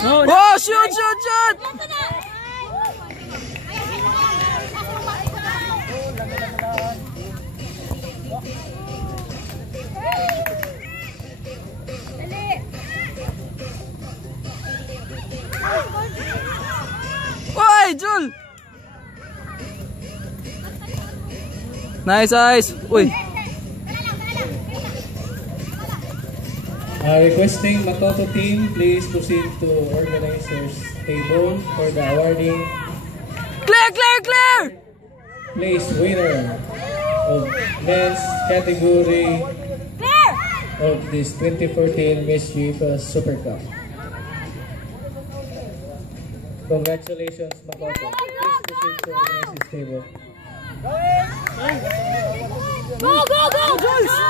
Oh, shoot, shoot, shoot! Oy, Jul! Nice, nice. Uy. Requesting Matoto team, please proceed to organizers table for the awarding. Clear, clear, clear! Place winner of men's category of this 2014 Miss UEFA Super Cup. Congratulations, Makoto. Please proceed to organizers table. Go, go, go, Joyce!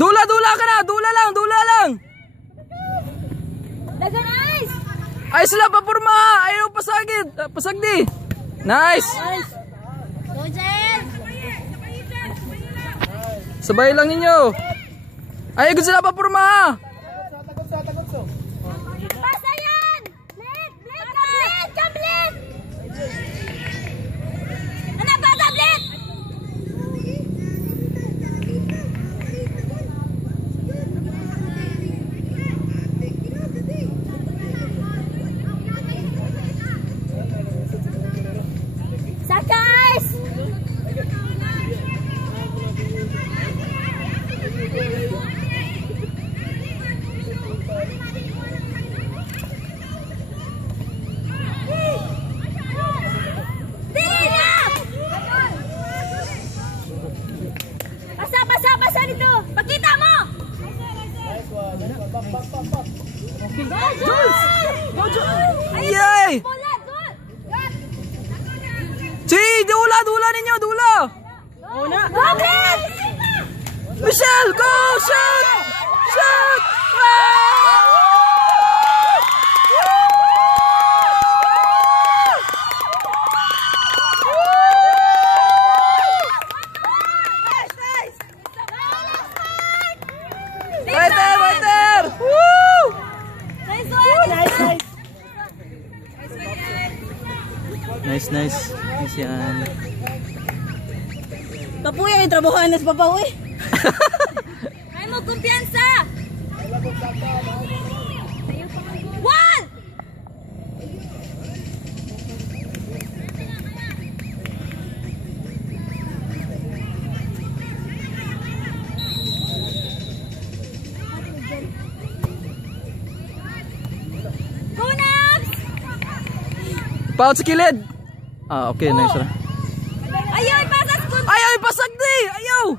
Dula, dula ka na! Dula lang, dula lang! Dagan ice! Ay sila papurma! Ayaw pasagid! Pasagdi! Nice! Go, Jen! Sabay lang ninyo! Ayaw ko sila papurma! Pasa yan! Blit! Blit! Ka-blit! Ka-blit! Ano ba sa blit? Sakais! Pasa dito! Pakita mo! Go, Jules! Go, Jules! Yay! Bola, good! Si! Dula! Dula ninyo! Dula! Go, Blitz! Michelle! Go! Shoot! Shoot! Right there! Right there! Woo! Nice one! Nice, nice! Nice, nice. Nice yan. Papuya yung trabahoan nas papaw eh. Ay mo kumpiyansa. One. Go Nabs. Paut sa kilid. Ah, okay. Nice. Ayaw ipasas kun. Ayaw! Ipasagdi! Ayaw!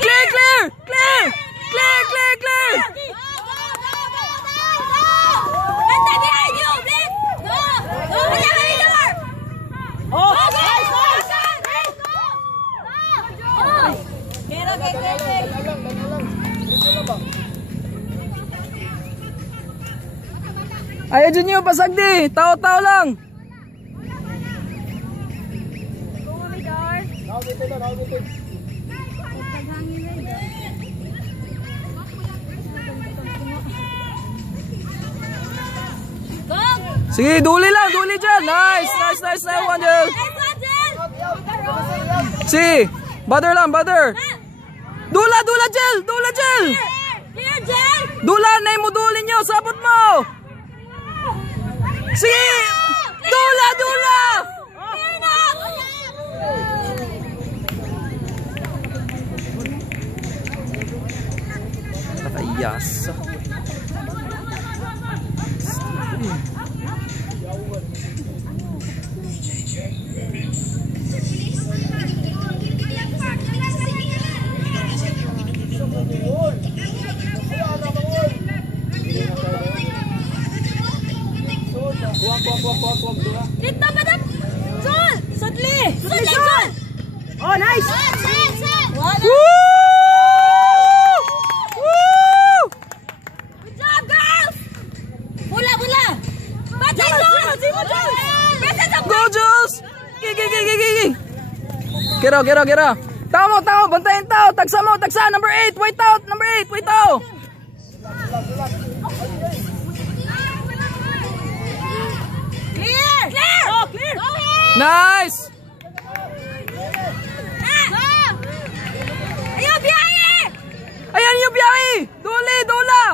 Clear! Clear! Clear! Clear! Clear! Clear! Ante behind you, Blitz. Go. Go. Ante behind the door. Oh, go. Nice, nice. Go. Go. Kero keke. Ayaw dyan nyo! Pasagdi! Tao-tao lang! Go. Sige, duli lang! Duli dyan! Nice! Nice! Nice! Nice one, Jel! Si! Butter lang! Butter! Dula! Dula, Jel! Dula, Jel! Clear, Jen. Dula! Nay mo duli nyo! Sabot mo! Sige! Dula! Dula! Clear na. Nakayas. Dito ba na? Sul! Sudli! Sudli, Sul! Oh, nice! Wala! Woo! Woo! Good job, girls! Bula, bula! Patay, Sul! Go, Jules! Gigi, gigi, gigi! Get out, get out, get out! Tao, bantayan tao. Tagsa mo, tagsa. Number 8, wait out. Number 8, wait out. Clear! Clear! Oh, clear! Go ahead! Nice. Ayaw, biyahe! Ayan yung biyahe. Duli, dula.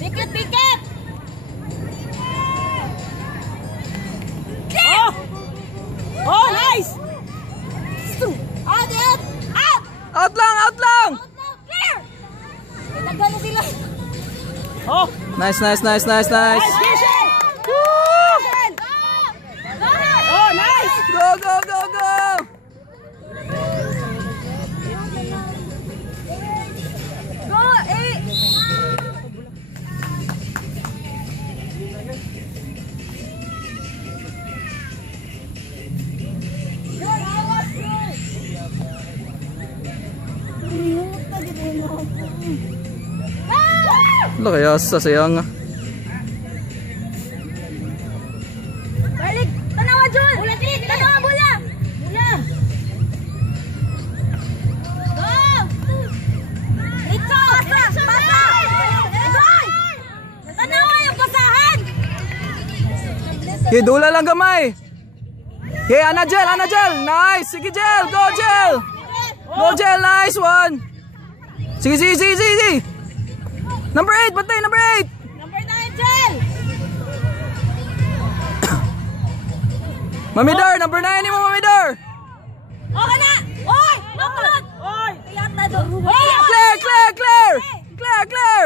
Picket, picket! Clear! Oh, nice! Out, out! Out! Out lang, out lang. Out now! Clear! Tagal na sila. Oh, Nice, nice, nice, nice, nice. Jason! Go! Oh, nice! Go, go, go, go. Go! Eh! Yun, awas yun! Wala kaya sasayang. Balik! Tanawa, Jun! Bula, Trin! Tanawa, bula! Bula! Go! Ritso! Pasa! Pasa! Goal! Tanawa yung pasahan! Okay, dula lang gamay. Okay, Ana Jel, Ana Jel. Nice. Sige, Jel. Go, Jel. Go, Jel. Nice one. Sige, sige, sige, sige, sige. Number 8, bantay, number 8. Number 9, Jel! Mamidar, number 9 ni mo, Mamidar. Okay na! Oy! Nakulot! Oy! Tiyata doon! Clear, clear, clear. Clear, clear.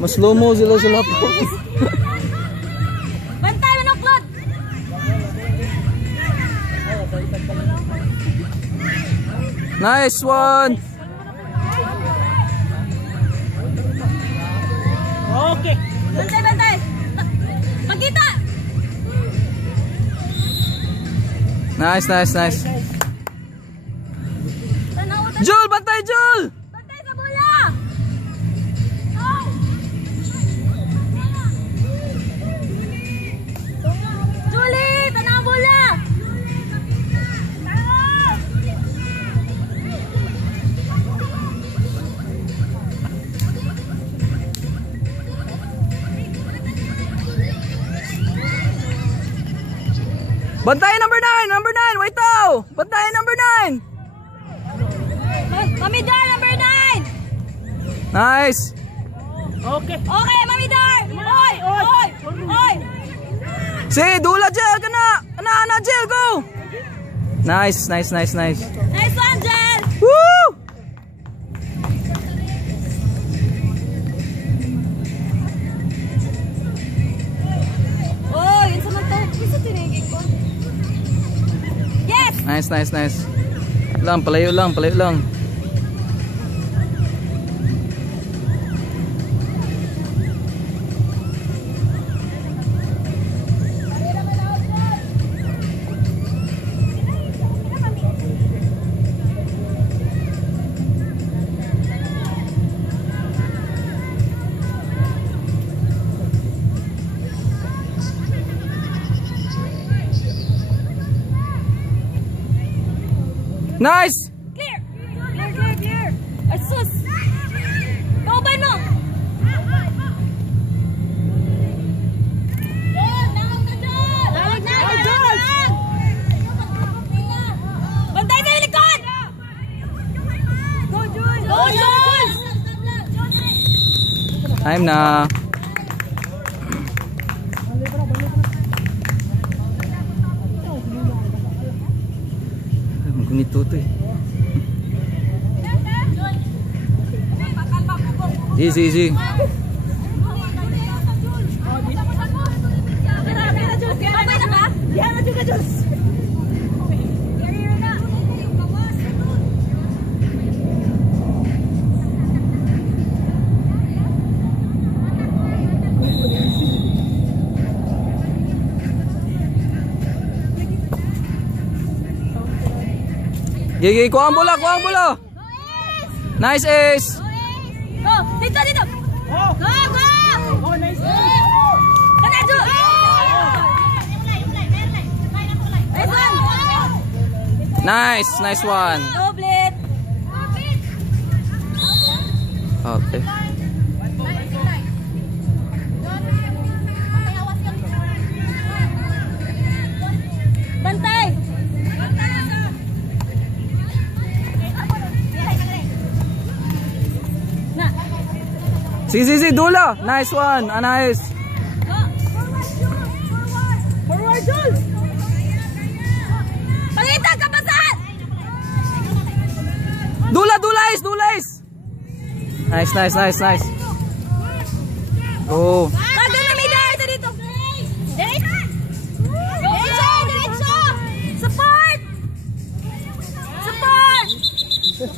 Mas slow mo sila sa laptop. Bantay mo ng klot! Nice one. Okay. Bantay, bantay! Magkita! Nice, nice, nice. Tanawa, tanawa! Jul, bantay, Jul. Bantay sa bola! Julie! Tanawa bola! Bantay number 9, number 9. Wait out. Bantay number 9. Mami Dar, number 9! Nice. Okay. Okay, Mami Dar! Oy! Oy! Oy! Sige, dula, Jel. Kana. Ana, Jel, go. Nice, nice, nice, nice. Nice one, Jen! Woo! Oh, yun sa mga isa tinigig ko. Yes! Nice, nice, nice. Lang, palayo lang, palayo lang. Nice! Clear! Clear, clear, clear! Asus! Kauban mo! Tawag na! Bantay sa likod! Go, Jules! Go, Jules! Time na. Magkunito to eh. Easy, easy. Babay na ba? Yan na juga, Jules. Gigi, kuha ang bola, kuha ang bola. Nice ace. Go! Dito, dito! Oh, Go, go! oh, nice. Kana, Jules! Nice, nice one. Doblet. Okay. Bantay. Na. Si, Dula. Nice one. Nice. Forward, Jules. Pangitang kapasan. Dula is. Nice. Go. Tagal na may dito dito. Diretso. Support.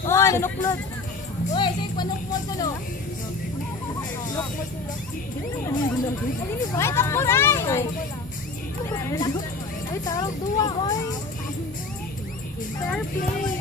Oh, nanuklod. Oy, say panuklod ko no. Ay, takuray. Ay, tarong duwa, oy. Fair play.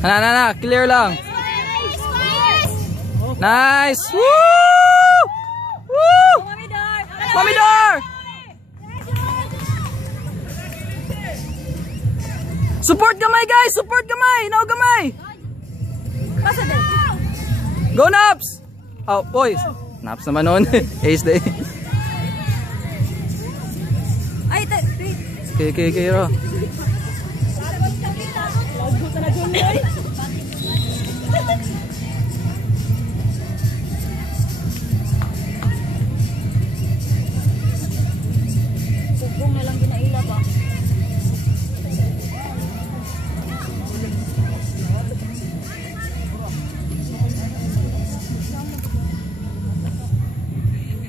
Na, clear lang. Nice. Woo! Mamidor! Support gamay guys, support gamay. Now gamay. Go Naps. Oh, boys. Naps naman noon. Ace day. Ay, Okay, Ro. Subong na lang ginaila ba?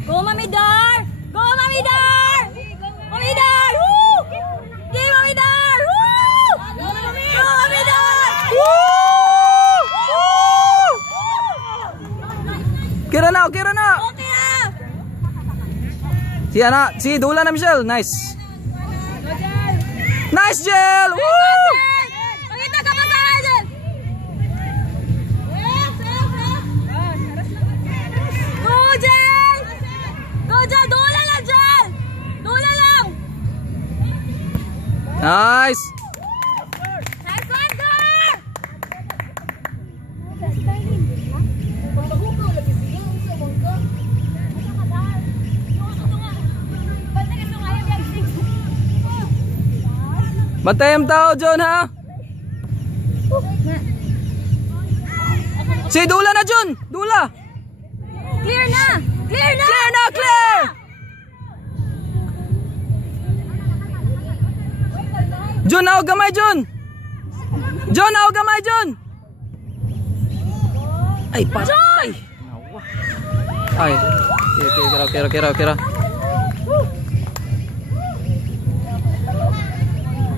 Go Mamidor! Go Mamidor! Mamidor! Woo! Go Mamidor! Woo! Go Mamidor! Kira na. Okay na! Si Dula na Michelle. Nice. Nice, Jel. Woo! Pakita ka pa sa akin! Go, Jel! Go, Jel! Dula lang, Jel! Dula lang! Nice. Nice one, girl! Bantay ang tao, John, ha? Si Dula na, John. Dula. Clear na! Clear na! Clear! John, ako gamay, John. John, ako gamay, John. Ay, patay. Ay. Kira.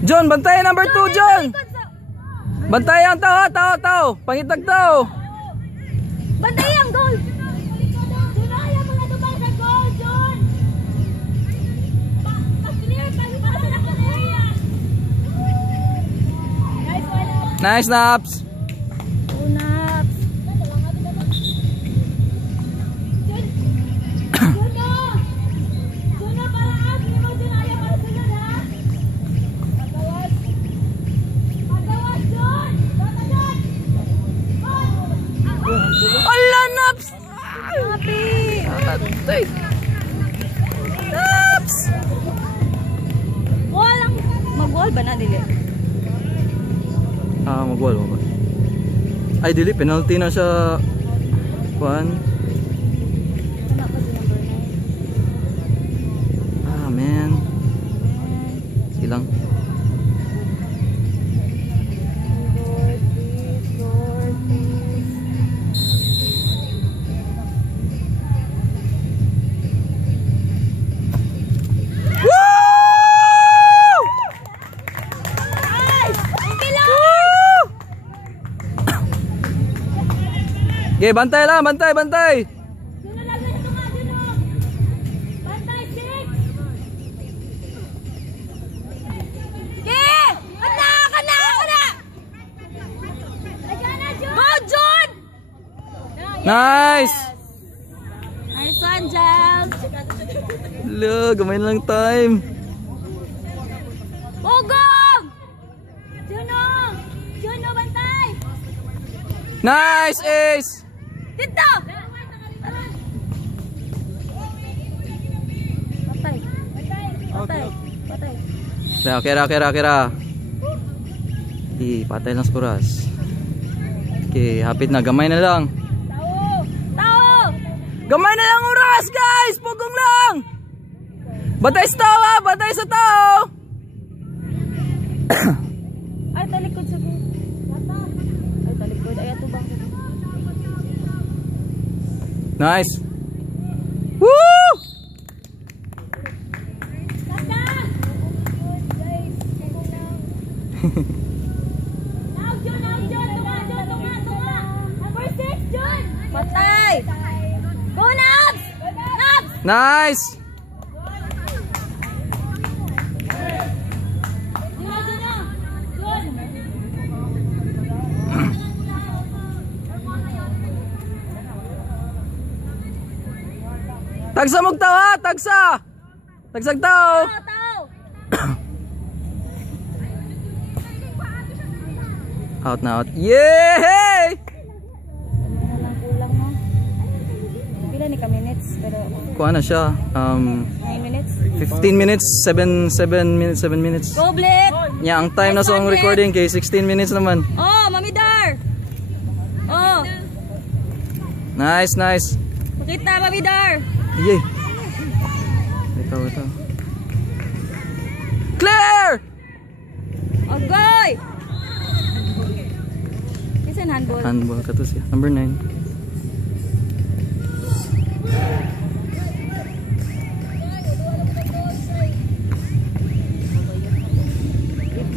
John, bantay number 2, John. Bantay ang tao. Pangitag tao. Bantay ang goal! Dunaya mga Dubai sa goal, John! Pa-clear, pa-pasa na area! Nice one up! Nice, Naps. Unap! Juno, paraan! Hindi mo Dunaya para sunod, ha? Magawas, John! John! Ala, Naps. Happy! Patay. Naps. Walang mag-wall ba na, dili? Mag-wall mo ba? Ay, dili. Penalty na sa... Juan. Man. Silang. Okay, bantay lang, bantay. Bantay, 6! Nice! Nice one, Jel. Lo, gamay na lang time. Ugong! Juno! Juno, bantay! Nice, Ace! Dito! Patay. Patay. Patay. Kira. Patay lang sa kuras. Okay, hapit na. Gamay na lang. Tao! Tao! Gamay na lang oras, guys! Pugong lang! Batay sa tao, ha! Batay sa tao! Ay, talikod sa ay, talikod. Ay, ato bang Nice! Woo! Patay! Go, Nabs! Nabs! Nice! Tagsa mugtaw, ha! Tagsa! Tagsag tao! Tao! Out na out. Yay! Kulang mo. Pila ni ka minutes? Pero Kuha na siya. 9 minutes? 15 minutes, 7 minutes. Go, Blit! Yeah, ang time na sa ang recording kay 16 minutes naman. Oh, Mami Dar! Oh! Nice. Makita, Mami Dar! Yay! Ito. Clear! Agoy! Kisan handball? Handball ka to siya. Number 9.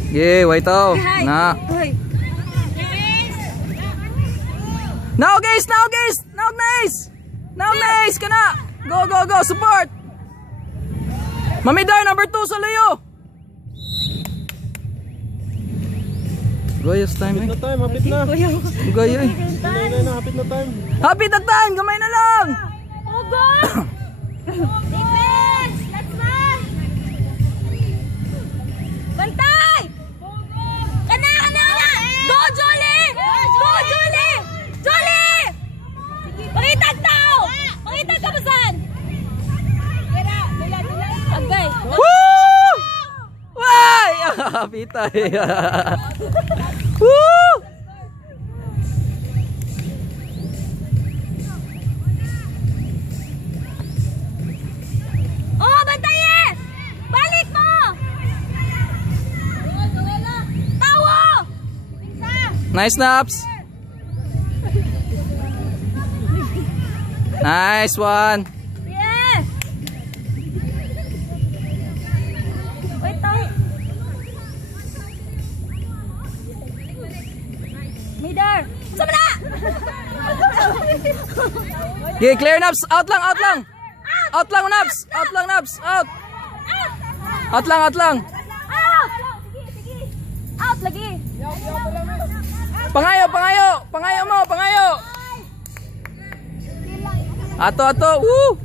Yay, white out. Na. Hoy! Now guys! Now nice! Kana! Go! Support! Mami Dar, number 2 sa layo! Goyos time eh. Hapit na. Goyo eh. Hapit na time. Hapit na time! Gamay na lang! Ugo! Defense! Let's run! Bantay! Kana! Go, Jolie! Jolie! Pangitag tao! Pangitag ka ba saan? Agay! Woo! Why? Pitay. Woo! Oh, bantay eh! Balik mo! Tawo! Nice snaps. Nice one. Yeah! Wait, tayo. Midar! Sama na! Okay, clear naps. Out lang. Out lang naps. Out. Out lang. Out! Sige. Out lagi! Pangayo mo. Ato. Woo!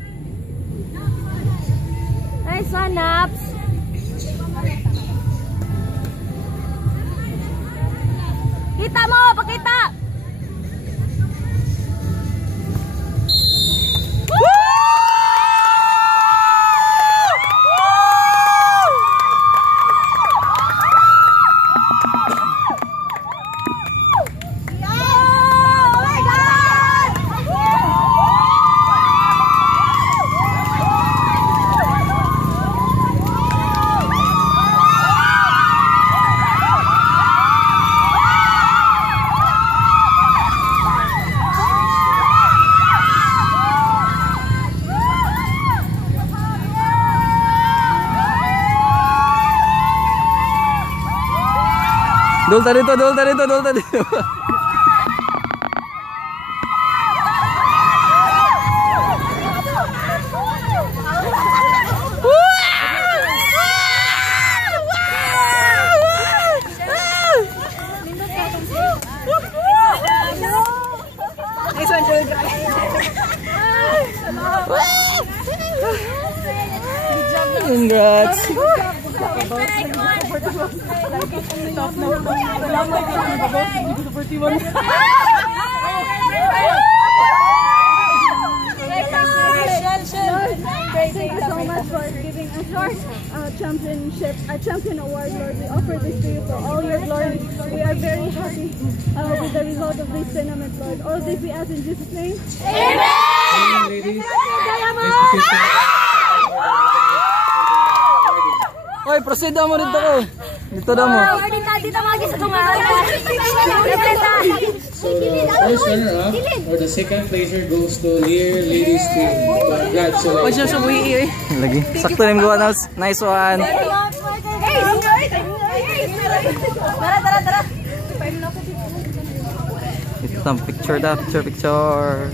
Nice one, Naps! Kita mo! Pakita! Dulta dito. Nice one, Congrats. Thank you so much for giving us a champion award, Lord. We offer this to you for all your glory. We are very happy with the result of this tournament, Lord. All this we ask in Jesus' name. Amen, ladies. Nice to see you. Oy, proceed daw mo dito ko. Dito daw mo. Dito magi sa tumawa. So the first runner-up or the second placer goes to Lear Ladies Team. Congratulations. Oy, siya buhi eh. Lagi. Sakto rin gawa. Nice one. Tara. Ito picture da, picture.